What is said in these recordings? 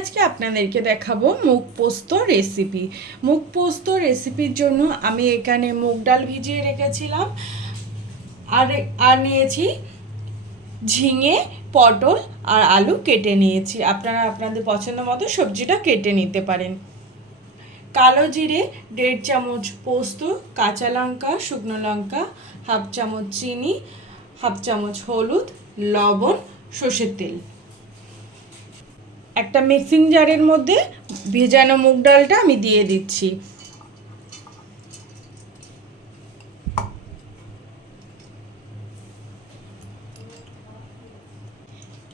আজকে আপনাদেরকে দেখাবো মুগ পোস্ত রেসিপি মুগ পোস্ত রেসিপির জন্য আমি এখানে মুগ ডাল ভিজিয়ে রেখেছিলাম। আর আর নিয়েছি ঝিঙে, পটল আর আলু কেটে নিয়েছি। আপনারা আপনাদের পছন্দ মতো সবজিটা কেটে নিতে পারেন। কালো জিরে, দেড় চামচ পোস্ত, কাঁচা লঙ্কা, শুকনো লঙ্কা, হাফ চামচ চিনি, হাফ চামচ হলুদ, লবণ, সর্ষের তেল। একটা মিক্সিং জারের মধ্যে ভেজানো মুগ ডালটা আমি দিয়ে দিচ্ছি।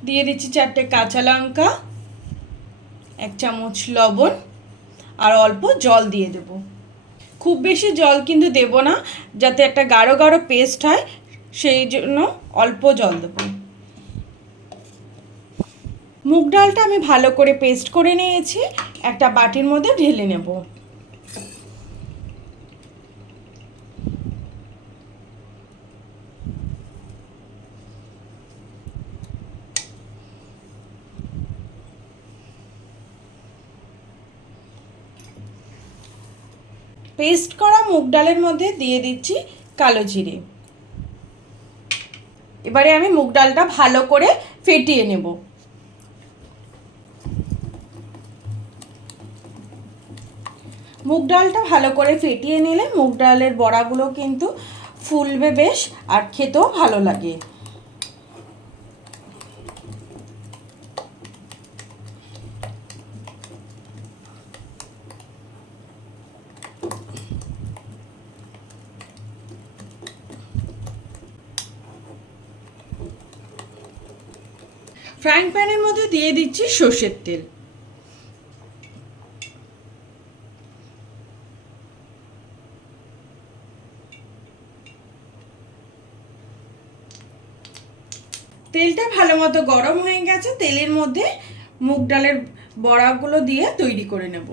দিয়ে দিচ্ছি চারটে কাঁচা লঙ্কা, এক চামচ লবণ, আর অল্প জল দিয়ে দেব। খুব বেশি জল কিন্তু দেব না, যাতে একটা গাঢ় গাঢ় পেস্ট হয়, সেই জন্য অল্প জল দেবো। মুগ ডালটা আমি ভালো করে পেস্ট করে নিয়েছি, একটা বাটির মধ্যে ঢেলে নেব। পেস্ট করা মুগ ডালের মধ্যে দিয়ে দিচ্ছি কালো জিরে। এবারে আমি মুগ ডালটা ভালো করে ফেটিয়ে নেব। মুগ ডালটা ভালো করে ফেটিয়ে নিলে মুগ ডালের বড়াগুলো কিন্তু ফুলবে বেশ আর খেতেও ভালো লাগে। ফ্রাইং প্যানের মধ্যে দিয়ে দিচ্ছি সর্ষের তেল। ভালো মতো গরম হয়ে গেছে তেলের মধ্যে মুগ ডালের বড়াগুলো দিয়ে তৈরি করে নেব।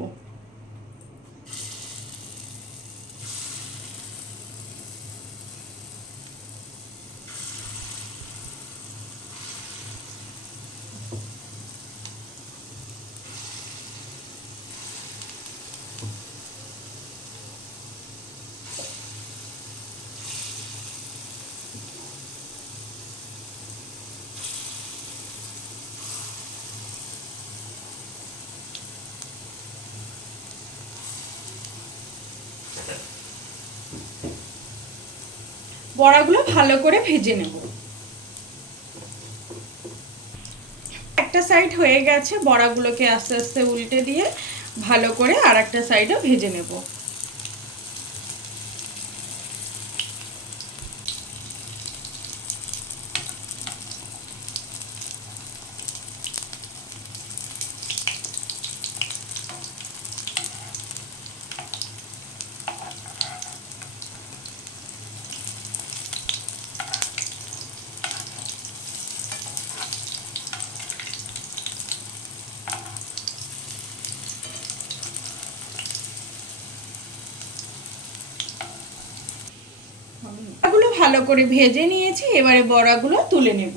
বড়াগুলো ভালো করে ভেজে নেব। একটা সাইড হয়ে গেছে, বড়াগুলোকে আস্তে আস্তে উল্টে দিয়ে ভালো করে আর একটা সাইডও ভেজে নেব। বড়াগুলো ভালো করে ভেজে নিয়েছি, এবারে বড়াগুলো তুলে নেব।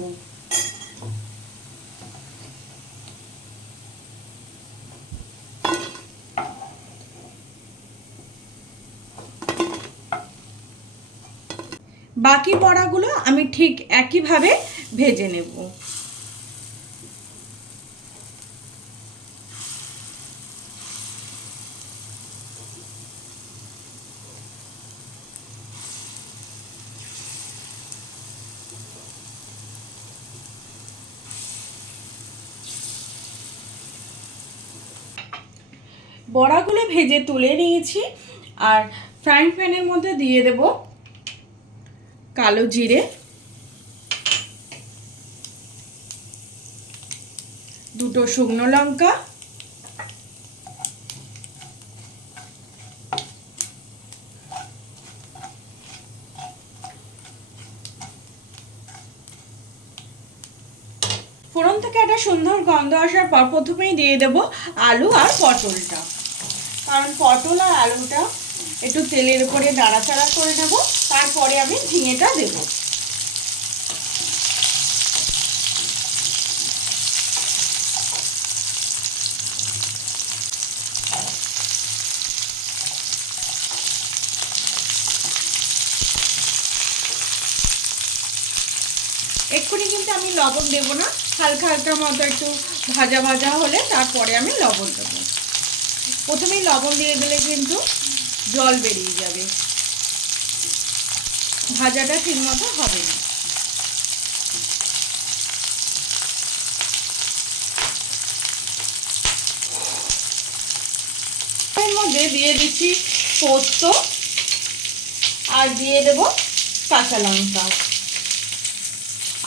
বাকি বড়াগুলো আমি ঠিক একইভাবে ভেজে নেব। বড়াগুলো ভেজে তুলে নিয়েছি আর ফ্রাইং প্যানের মধ্যে দিয়ে দেব কালো জিরে। দুটো শুকনো লঙ্কা। ফোড়ন থেকে একটা সুন্দর গন্ধ আসার পর প্রথমেই দিয়ে দেব আলু আর পটলটা। কারণ পটল আর আলুটা একটু তেলের উপরে নাড়াচাড়া করে নেব, তারপরে আমি ঝিঙেটা দেব। এক্ষুনি কিন্তু আমি লবণ দেবো না, হালকা হালকা মতো একটু ভাজা ভাজা হলে তারপরে আমি লবণ দেবো। প্রথমেই লবণ দিয়ে দিলে কিন্তু জল বেরিয়ে যাবে। ভাজাটা ঠিক মতো হবে না। মধ্যে দিয়ে দিচ্ছি পোস্ত আর দিয়ে দেব কাঁচা লঙ্কা।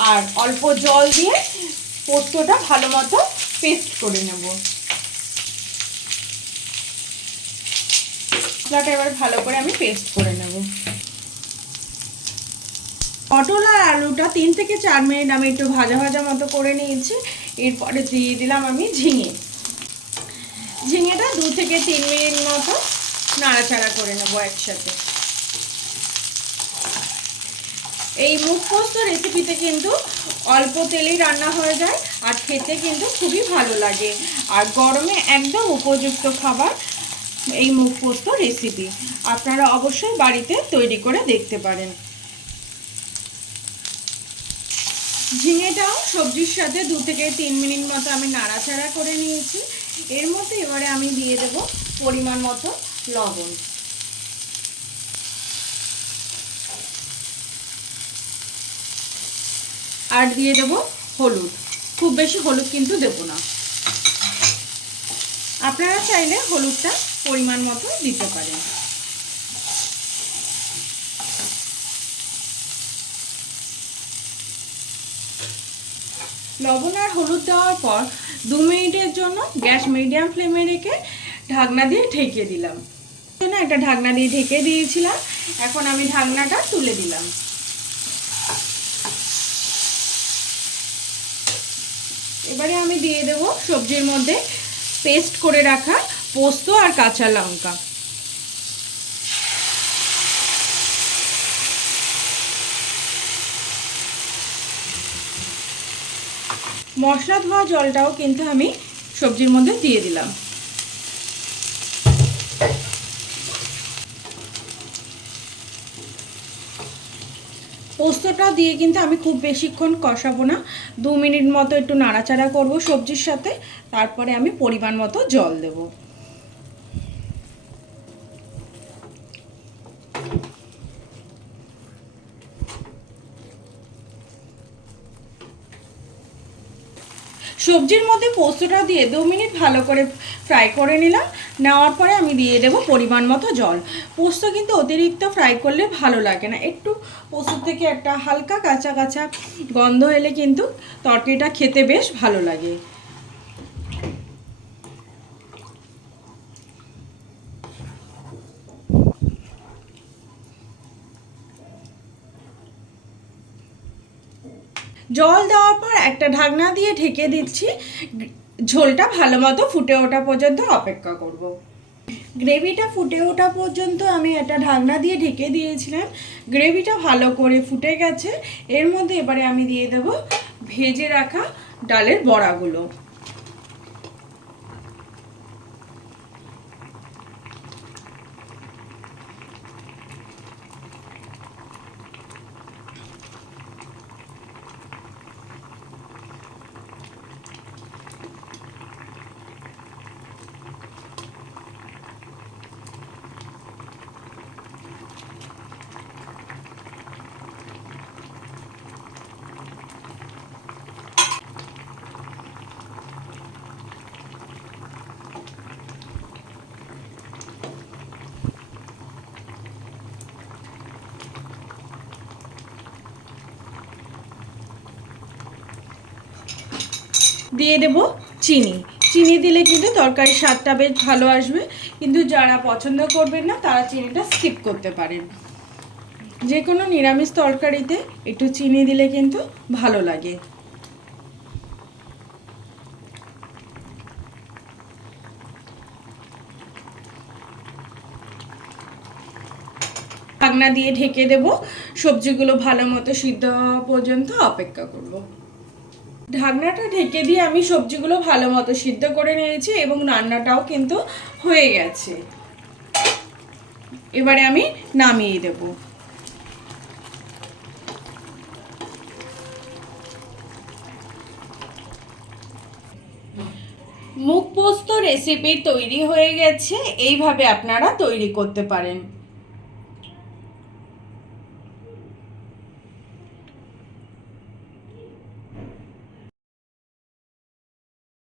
আর অল্প জল দিয়ে পোস্তটা ভালো মতো পেস্ট করে নেব। মশলাটা এবার ভালো করে আমি পেস্ট করে নেব। পটল আর আলুটা তিন থেকে চার মিনিট আমি একটু ভাজা ভাজা মতো করে নিয়েছি, এরপরে দিয়ে দিলাম আমি ঝিঙে। ঝিঙেটা দু থেকে তিন মিনিট মতো নাড়াচাড়া করে নেব একসাথে। এই মুখ পোস্ত রেসিপিতে কিন্তু অল্প তেলেই রান্না হয়ে যায়, আর খেতে কিন্তু খুবই ভালো লাগে। আর গরমে একদম উপযুক্ত খাবার এই মুখ পোস্ত রেসিপি আপনারা অবশ্যই বাড়িতে তৈরি করে দেখতে পারেন। ঝিঙেটাও সবজির সাথে দু থেকে তিন মিনিট মতো আমি নাড়াচাড়া করে নিয়েছি। এর মধ্যে এবারে আমি দিয়ে দেব পরিমাণ মতো লবণ। আর দিয়ে দেব হলুদ। খুব বেশি হলুদ কিন্তু দেব না। আপনারা চাইলে হলুদটা পরিমাণ মতো দিতে পারেন। লবণ আর হলুদ দেওয়ার পর দু মিনিটের জন্য গ্যাস মিডিয়াম ফ্লেমে রেখে ঢাকনা দিয়ে ঢেকে দিলাম। না, একটা ঢাকনা দিয়ে ঢেকে দিয়েছিলাম। এখন আমি ঢাকনাটা তুলে দিলাম। এবারে আমি দিয়ে দেব সবজির মধ্যে পেস্ট করে রাখা পোস্ত আর কাঁচা লঙ্কা। মশলা ধোয়া জলটাও কিন্তু আমি সবজির মধ্যে দিয়ে দিলাম। পোস্তটা দিয়ে কিন্তু আমি খুব বেশিক্ষণ কষাবো না। দু মিনিট মতো একটু নাড়াচাড়া করব সবজির সাথে। তারপরে আমি পরিমাণ মতো জল দেব। সবজির মধ্যে পোস্তটা দিয়ে দু মিনিট ভালো করে ফ্রাই করে নিলাম। নেওয়ার পরে আমি দিয়ে দেবো পরিমাণ মতো জল। পোস্ত কিন্তু অতিরিক্ত ফ্রাই করলে ভালো লাগে না। একটু পোস্ত থেকে একটা হালকা কাঁচা কাঁচা গন্ধ এলে কিন্তু তরকারিটা খেতে বেশ ভালো লাগে। জল দেওয়ার পর একটা ঢাকনা দিয়ে ঢেকে দিচ্ছি। ঝোলটা ভালো মতো ফুটে ওঠা পর্যন্ত অপেক্ষা করব। গ্রেভিটা ফুটে ওঠা পর্যন্ত আমি একটা ঢাকনা দিয়ে ঢেকে দিয়েছিলাম। গ্রেভিটা ভালো করে ফুটে গেছে। এর মধ্যে এবারে আমি দিয়ে দেব ভেজে রাখা ডালের বড়াগুলো। দিয়ে দেব চিনি। চিনি দিলে কিন্তু তরকারির স্বাদটা বেশ ভালো আসবে। কিন্তু যারা পছন্দ করবেন না, তারা চিনিটা স্কিপ করতে পারেন। যে কোনো নিরামিষ তরকারিতে একটু চিনি দিলে কিন্তু ভালো লাগে। ঢাকনা দিয়ে ঢেকে দেব। সবজিগুলো ভালো মতো সিদ্ধ হওয়া পর্যন্ত অপেক্ষা করব। ঢাকনাটা ঢেকে দিয়ে আমি সবজিগুলো ভালো মতো সিদ্ধ করে নিয়েছি এবং রান্নাটাও কিন্তু হয়ে গেছে। এবারে আমি নামিয়ে দেব। মুখ পোস্ত রেসিপি তৈরি হয়ে গেছে। এইভাবে আপনারা তৈরি করতে পারেন।